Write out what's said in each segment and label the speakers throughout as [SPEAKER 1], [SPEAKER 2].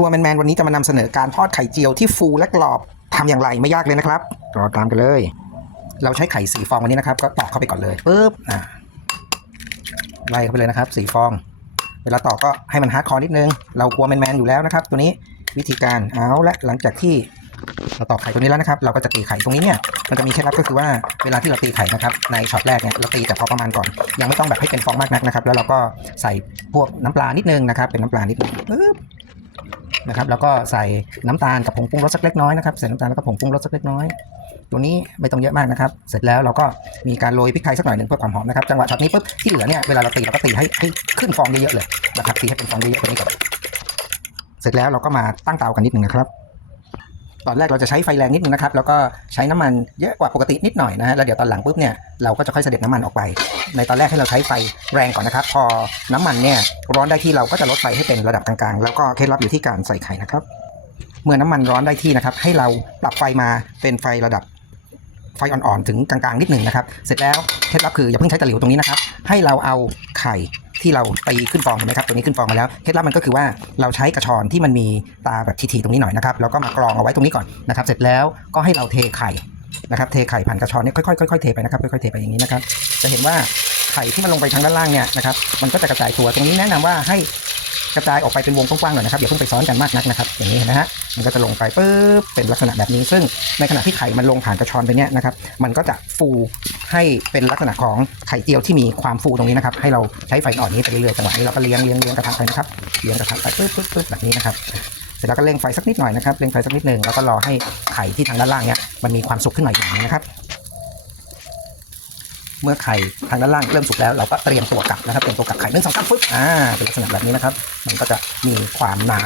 [SPEAKER 1] รัวแมนๆวันนี้จะมานำเสนอการทอดไข่เจียวที่ฟูและกรอบทำอย่างไรไม่ยากเลยนะครับรอตามกันเลย เราใช้ไข่สี่ฟองวันนี้นะครับ ก็ตอกเข้าไปก่อนเลยปุ๊บอ่าไล่เข้าไปเลยนะครับสี่ฟอง เวลาตอกก็ให้มันฮาร์ดคอร์นิดนึง เรากลัวแมนๆอยู่แล้วนะครับ ตัวนี้วิธีการเอาละหลังจากที่เราตอกไข่ตัวนี้แล้วนะครับ เราก็จะตีไข่ตรงนี้เนี่ย มันจะมีเคล็ดลับก็คือว่าเวลาที่เราตีไข่นะครับ ในช็อตแรกเนี่ยเราตีแต่พอประมาณก่อน ยังไม่ต้องแบบให้เป็นฟองมากนักนะครับ แล้วเราก็ใส่พวกน้ำปลานิดนึงนะครับ เป็นน้ำปลานิดนึงปึ๊บ นะครับแล้วก็ใส่น้ำตาลกับผงปรุงรสสักเล็กน้อยนะครับใส่น้ำตาลแล้วก็ผงปรุงรสสักเล็กน้อย ตัวนี้ไม่ต้องเยอะมากนะครับ เสร็จแล้วเราก็มีการโรยพริกไทยสักหน่อยหนึ่งเพื่อความหอมนะครับจังหวะช็อตนี้ปุ๊บที่เหลือเนี่ยเวลาเราตีเราก็ตีให้ให้ขึ้นฟองเยอะๆเลยนะครับตีให้เป็นฟองเยอะๆตัวนี้ก่อนเสร็จแล้วเราก็มาตั้งเตากันนิดหนึ่งนะครับ ตอนแรกเราจะใช้ไฟแรงนิดนึงนะครับ แล้วก็ใช้น้ำมันเยอะกว่าปกตินิดหน่อยนะฮะแล้วเดี๋ยวตอนหลังปุ๊บเนี่ยเราก็จะค่อยเสด็จน้ำมันออกไป ในตอนแรกให้เราใช้ไฟแรงก่อนนะครับ พอน้ำมันเนี่ยร้อนได้ที่เราก็จะลดไฟให้เป็นระดับกลางๆ แล้วก็เคล็ดลับอยู่ที่การใส่ไข่นะครับ เมื่อน้ำมันร้อนได้ที่นะครับ ให้เราปรับไฟมาเป็นไฟระดับไฟอ่อนๆถึงกลางๆนิดหนึ่งนะครับ เสร็จแล้วเคล็ดลับคืออย่าเพิ่งใช้ตะหลิวตรงนี้นะครับ ให้เราเอาไข่ ที่เราตีขึ้นฟองเห็นไหมครับตัวนี้ขึ้นฟองมาแล้วเคล็ดลับมันก็คือว่าเราใช้กระชอนที่มันมีตาแบบทีๆตรงนี้หน่อยนะครับแล้วก็มากรองเอาไว้ตรงนี้ก่อนนะครับ เสร็จแล้วก็ให้เราเทไข่นะครับ เทไข่ผ่านกระชอนนี่ค่อยๆค่อยๆเทไปนะครับค่อยๆเทไปอย่างนี้นะครับ จะเห็นว่าไข่ที่มันลงไปทางด้านล่างเนี่ยนะครับมันก็จะกระจายตัวตรงนี้แนะนำว่าให้ กระจายออกไปเป็นวงกว้างๆหน่อยนะครับอย่าเพิ่งไปซ้อนกันมากนักนะครับอย่างนี้เห็นไหมฮะมันก็จะลงไปปุ๊บเป็นลักษณะแบบนี้ ซึ่งในขณะที่ไข่มันลงผ่านกระชอนไปเนี่ยนะครับมันก็จะฟูให้เป็นลักษณะของไข่เจียวที่มีความฟูตรงนี้นะครับให้เราใช้ไฟอ่อนนี้ไปเรื่อยๆจังหวะนี้เราก็เลี้ยงเลี้ยงเลี้ยงกระทะไปนะครับเลี้ยงกระทะไปปึ๊บปึ๊บปึ๊บแบบนี้นะครับเสร็จแล้วก็เร่งไฟสักนิดหน่อยนะครับเร่งไฟสักนิดหนึ่งแล้วก็รอให้ไข่ที่ทางด้านล่างเนี่ยมันมีความสุกขึ้นหน่อยอย่างนี้นะครับ เมื่อไข่ทางด้านล่างเริ่มสุกแล้วเราก็เตรียมตัวกลับนะครับเตรียมตัวกลับไข่หนึ่งสองสามปึ๊บอ่าเป็นลักษณะแบบนี้นะครับ มันก็จะมีความหนา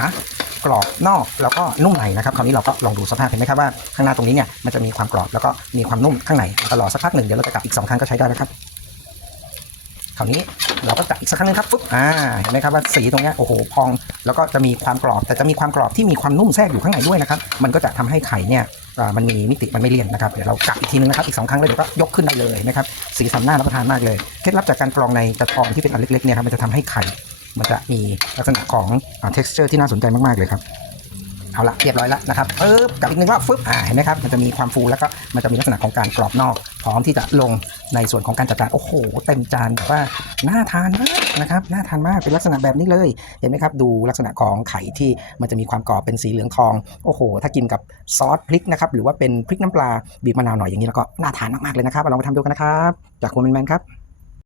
[SPEAKER 1] กรอบนอกแล้วก็นุ่มในนะครับคราวนี้เราก็ลองดูสภาพเห็นไหมครับว่าข้างหน้าตรงนี้เนี่ยมันจะมีความกรอบแล้วก็มีความนุ่มข้างในแล้วก็รอสักพักหนึ่งเดี๋ยวเราจะกลับอีกสองครั้งก็ใช้ได้นะครับคราวนี้เราก็กลับอีกสักครั้งนึงครับปุ๊บอ่าเห็นไหมครับว่าสีตรงนี้โอ้โหพอง แล้วก็จะมีความกรอบ แต่จะมีความกรอบที่มีความนุ่มแทรกอยู่ข้างในด้วยนะครับ มันก็จะทำให้ไข่เนี่ย มันมีมิติมันไม่เลี่ยนนะครับเดี๋ยวเรากลับอีกทีนึงนะครับอีกสองครั้งแล้วเดี๋ยวก็ยกขึ้นได้เลยนะครับสีสันน่ารับประทานมากเลยเคล็ดลับจากการกรองในกระชอนที่เป็นอันเล็กๆเนี่ยครับมันจะทำให้ไข่มันจะมีลักษณะของอ texture ที่น่าสนใจมากๆเลยครับ เอาละเรียบร้อยแล้วนะครับปึ๊บกับอีกหนึ่งรอบฟึบอ่าเห็นไหมครับมันจะมีความฟูแล้วก็มันจะมีลักษณะของการกรอบนอก พร้อมที่จะลงในส่วนของการจัดจานโอ้โห เต็มจานแบบว่าน่าทานมากนะครับน่าทานมากเป็นลักษณะแบบนี้เลยเห็นไหมครับดูลักษณะของไข่ที่มันจะมีความกรอบเป็นสีเหลืองทองโอ้โห ถ้ากินกับซอสพริกนะครับหรือว่าเป็นพริกน้ำปลาบีบมะนาวหน่อยอย่างนี้แล้วก็น่าทานมากๆเลยนะครับเอาลองไปทำดูกันนะครับจากคุณแมนครับ